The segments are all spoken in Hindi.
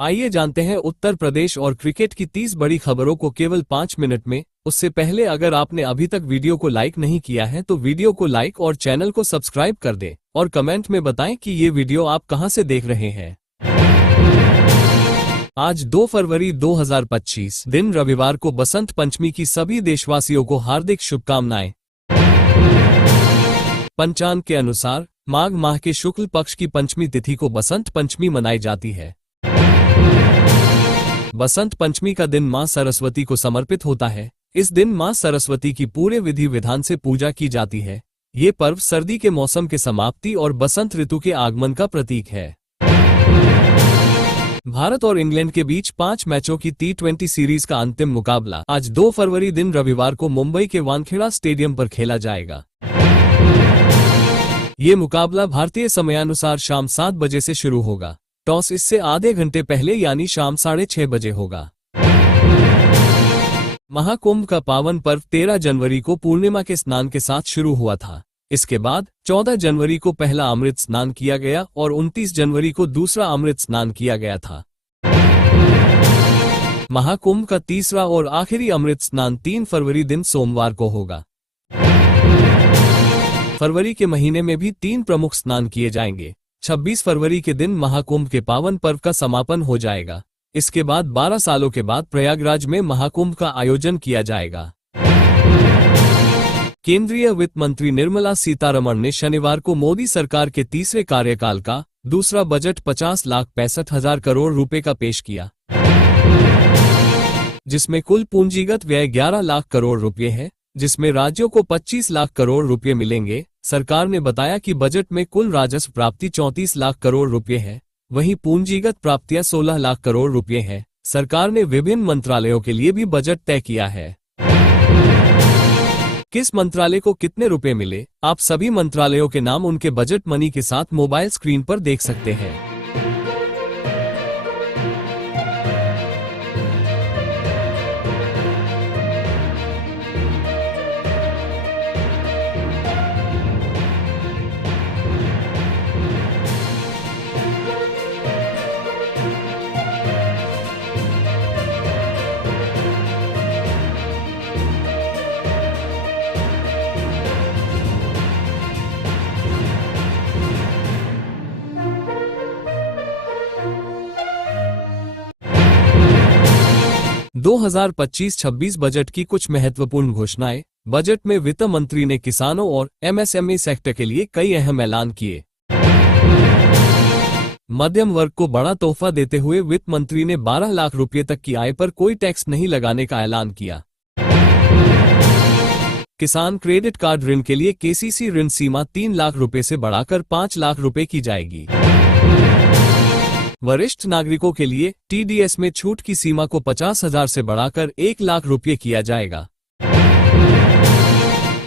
आइए जानते हैं उत्तर प्रदेश और क्रिकेट की 30 बड़ी खबरों को केवल 5 मिनट में। उससे पहले अगर आपने अभी तक वीडियो को लाइक नहीं किया है तो वीडियो को लाइक और चैनल को सब्सक्राइब कर दें और कमेंट में बताएं कि ये वीडियो आप कहां से देख रहे हैं। आज 2 फरवरी 2025 दिन रविवार को बसंत पंचमी की सभी देशवासियों को हार्दिक शुभकामनाएं। पंचांग के अनुसार माघ माह के शुक्ल पक्ष की पंचमी तिथि को बसंत पंचमी मनाई जाती है। बसंत पंचमी का दिन मां सरस्वती को समर्पित होता है। इस दिन मां सरस्वती की पूरे विधि विधान से पूजा की जाती है। ये पर्व सर्दी के मौसम के समाप्ति और बसंत ऋतु के आगमन का प्रतीक है। भारत और इंग्लैंड के बीच 5 मैचों की T20 सीरीज का अंतिम मुकाबला आज 2 फरवरी दिन रविवार को मुंबई के वानखेड़ा स्टेडियम पर खेला जाएगा। ये मुकाबला भारतीय समयानुसार शाम 7 बजे से शुरू होगा। टॉस इससे आधे घंटे पहले यानी शाम 6:30 बजे होगा। महाकुंभ का पावन पर्व 13 जनवरी को पूर्णिमा के स्नान के साथ शुरू हुआ था। इसके बाद 14 जनवरी को पहला अमृत स्नान किया गया और 29 जनवरी को दूसरा अमृत स्नान किया गया था। महाकुंभ का तीसरा और आखिरी अमृत स्नान 3 फरवरी दिन सोमवार को होगा। फरवरी के महीने में भी 3 प्रमुख स्नान किए जाएंगे। 26 फरवरी के दिन महाकुंभ के पावन पर्व का समापन हो जाएगा। इसके बाद 12 सालों के बाद प्रयागराज में महाकुंभ का आयोजन किया जाएगा। केंद्रीय वित्त मंत्री निर्मला सीतारमण ने शनिवार को मोदी सरकार के तीसरे कार्यकाल का दूसरा बजट 50,65,000 करोड़ रुपए का पेश किया, जिसमें कुल पूंजीगत व्यय 11 लाख करोड़ रुपए है, जिसमें राज्यों को 25 लाख करोड़ रुपए मिलेंगे। सरकार ने बताया कि बजट में कुल राजस्व प्राप्ति 34 लाख करोड़ रुपए है, वहीं पूंजीगत प्राप्तियां 16 लाख करोड़ रुपए है। सरकार ने विभिन्न मंत्रालयों के लिए भी बजट तय किया है। किस मंत्रालय को कितने रुपए मिले, आप सभी मंत्रालयों के नाम उनके बजट मनी के साथ मोबाइल स्क्रीन पर देख सकते हैं। 2025-26 बजट की कुछ महत्वपूर्ण घोषणाएं। बजट में वित्त मंत्री ने किसानों और MSME सेक्टर के लिए कई अहम ऐलान किए। मध्यम वर्ग को बड़ा तोहफा देते हुए वित्त मंत्री ने 12 लाख रुपए तक की आय पर कोई टैक्स नहीं लगाने का ऐलान किया। किसान क्रेडिट कार्ड ऋण के लिए KCC ऋण सीमा 3 लाख रुपए से बढ़ाकर 5 लाख रुपए की जाएगी। वरिष्ठ नागरिकों के लिए TDS में छूट की सीमा को 50,000 से बढ़ाकर 1 लाख रुपए किया जाएगा।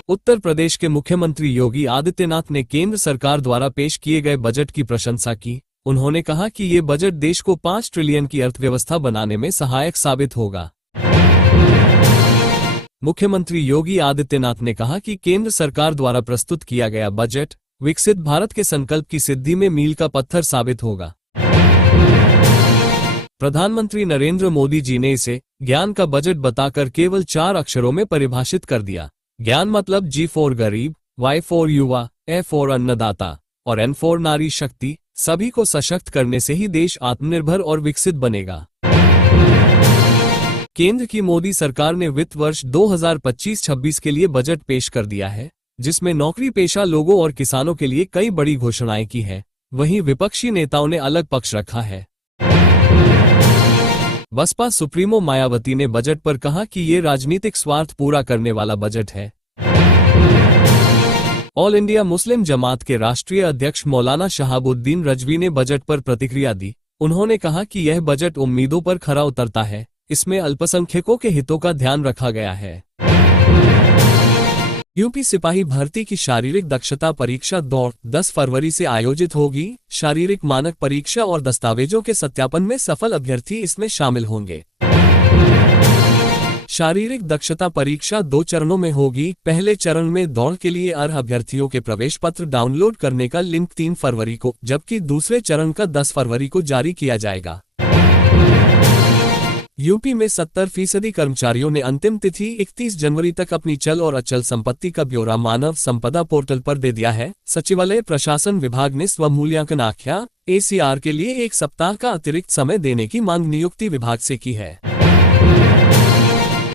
उत्तर प्रदेश के मुख्यमंत्री योगी आदित्यनाथ ने केंद्र सरकार द्वारा पेश किए गए बजट की प्रशंसा की। उन्होंने कहा कि ये बजट देश को 5 ट्रिलियन की अर्थव्यवस्था बनाने में सहायक साबित होगा। मुख्यमंत्री योगी आदित्यनाथ ने कहा कि केंद्र सरकार द्वारा प्रस्तुत किया गया बजट विकसित भारत के संकल्प की सिद्धि में मील का पत्थर साबित होगा। प्रधानमंत्री नरेंद्र मोदी जी ने इसे ज्ञान का बजट बताकर केवल 4 अक्षरों में परिभाषित कर दिया। ज्ञान मतलब G फॉर गरीब, Y फॉर युवा, A फॉर अन्नदाता और N फॉर नारी शक्ति। सभी को सशक्त करने से ही देश आत्मनिर्भर और विकसित बनेगा। केंद्र की मोदी सरकार ने वित्त वर्ष 2025-26 के लिए बजट पेश कर दिया है, जिसमें नौकरी पेशा लोगों और किसानों के लिए कई बड़ी घोषणाएं की है। वहीं विपक्षी नेताओं ने अलग पक्ष रखा है। बसपा सुप्रीमो मायावती ने बजट पर कहा कि ये राजनीतिक स्वार्थ पूरा करने वाला बजट है। ऑल इंडिया मुस्लिम जमात के राष्ट्रीय अध्यक्ष मौलाना शहाबुद्दीन रजवी ने बजट पर प्रतिक्रिया दी। उन्होंने कहा कि यह बजट उम्मीदों पर खरा उतरता है। इसमें अल्पसंख्यकों के हितों का ध्यान रखा गया है। यूपी सिपाही भर्ती की शारीरिक दक्षता परीक्षा दौड़ 10 फरवरी से आयोजित होगी। शारीरिक मानक परीक्षा और दस्तावेजों के सत्यापन में सफल अभ्यर्थी इसमें शामिल होंगे। शारीरिक दक्षता परीक्षा 2 चरणों में होगी। पहले चरण में दौड़ के लिए अर्ह अभ्यर्थियों के प्रवेश पत्र डाउनलोड करने का लिंक 3 फरवरी को, जबकि दूसरे चरण का 10 फरवरी को जारी किया जाएगा। यूपी में 70% कर्मचारियों ने अंतिम तिथि 31 जनवरी तक अपनी चल और अचल संपत्ति का ब्यौरा मानव संपदा पोर्टल पर दे दिया है। सचिवालय प्रशासन विभाग ने स्वमूल्यांकन आख्या ACR के लिए 1 सप्ताह का अतिरिक्त समय देने की मांग नियुक्ति विभाग से की है।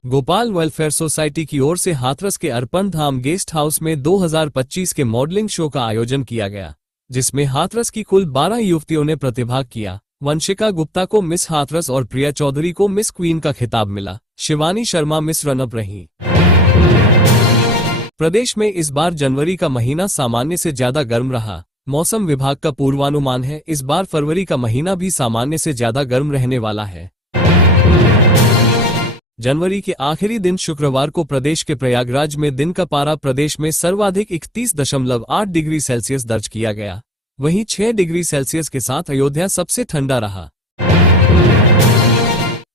गोपाल वेलफेयर सोसाइटी की ओर से हाथरस के अर्पण धाम गेस्ट हाउस में 2025 के मॉडलिंग शो का आयोजन किया गया, जिसमें हाथरस की कुल 12 युवतियों ने प्रतिभाग किया। वंशिका गुप्ता को मिस हाथरस और प्रिया चौधरी को मिस क्वीन का खिताब मिला। शिवानी शर्मा मिस रनअप रही। प्रदेश में इस बार जनवरी का महीना सामान्य से ज्यादा गर्म रहा। मौसम विभाग का पूर्वानुमान है इस बार फरवरी का महीना भी सामान्य से ज्यादा गर्म रहने वाला है। जनवरी के आखिरी दिन शुक्रवार को प्रदेश के प्रयागराज में दिन का पारा प्रदेश में सर्वाधिक 31.8 डिग्री सेल्सियस दर्ज किया गया। वहीं 6 डिग्री सेल्सियस के साथ अयोध्या सबसे ठंडा रहा।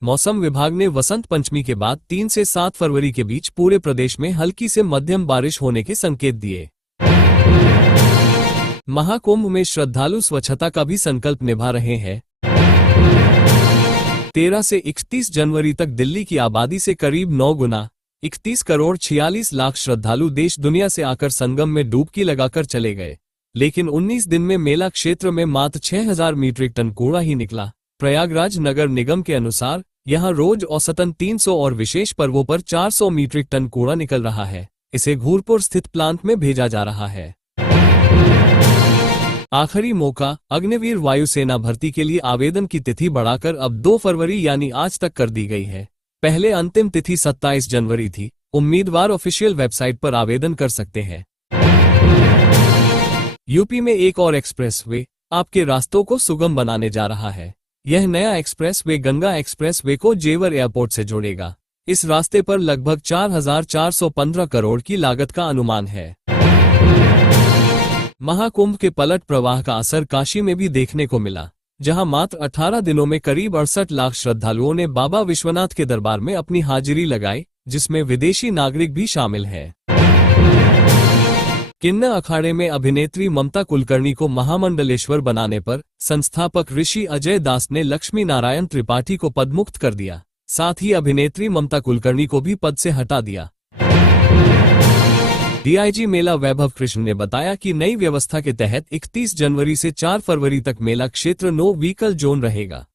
मौसम विभाग ने वसंत पंचमी के बाद 3 से 7 फरवरी के बीच पूरे प्रदेश में हल्की से मध्यम बारिश होने के संकेत दिए। महाकुंभ में श्रद्धालु स्वच्छता का भी संकल्प निभा रहे हैं। 13 से 31 जनवरी तक दिल्ली की आबादी से करीब 9 गुना 31 करोड़ 46 लाख श्रद्धालु देश दुनिया से आकर संगम में डुबकी लगाकर चले गए, लेकिन 19 दिन में मेला क्षेत्र में मात्र 6000 मीट्रिक टन कूड़ा ही निकला। प्रयागराज नगर निगम के अनुसार यहां रोज औसतन 300 और विशेष पर्वों पर 400 मीट्रिक टन कूड़ा निकल रहा है। इसे घूरपुर स्थित प्लांट में भेजा जा रहा है। आखिरी मौका, अग्निवीर वायुसेना भर्ती के लिए आवेदन की तिथि बढ़ाकर अब 2 फरवरी यानी आज तक कर दी गई है। पहले अंतिम तिथि 27 जनवरी थी। उम्मीदवार ऑफिशियल वेबसाइट पर आवेदन कर सकते हैं। यूपी में एक और एक्सप्रेसवे आपके रास्तों को सुगम बनाने जा रहा है। यह नया एक्सप्रेसवे गंगा एक्सप्रेसवे को जेवर एयरपोर्ट से जोड़ेगा। इस रास्ते पर लगभग 4415 करोड़ की लागत का अनुमान है। महाकुंभ के पलट प्रवाह का असर काशी में भी देखने को मिला, जहां मात्र 18 दिनों में करीब 68 लाख श्रद्धालुओं ने बाबा विश्वनाथ के दरबार में अपनी हाजिरी लगाई, जिसमें विदेशी नागरिक भी शामिल हैं। किन्नर अखाड़े में अभिनेत्री ममता कुलकर्णी को महामंडलेश्वर बनाने पर संस्थापक ऋषि अजय दास ने लक्ष्मी नारायण त्रिपाठी को पदमुक्त कर दिया। साथ ही अभिनेत्री ममता कुलकर्णी को भी पद से हटा दिया। डीआईजी मेला वैभव कृष्ण ने बताया कि नई व्यवस्था के तहत 31 जनवरी से 4 फरवरी तक मेला क्षेत्र नो व्हीकल जोन रहेगा।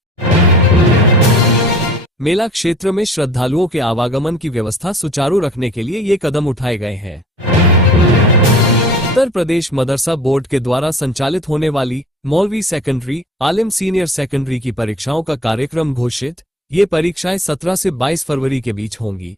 मेला क्षेत्र में श्रद्धालुओं के आवागमन की व्यवस्था सुचारू रखने के लिए ये कदम उठाए गए हैं। उत्तर प्रदेश मदरसा बोर्ड के द्वारा संचालित होने वाली मौलवी सेकेंडरी, आलिम सीनियर सेकेंडरी की परीक्षाओं का कार्यक्रम घोषित। ये परीक्षाएं 17 से 22 फरवरी के बीच होंगी।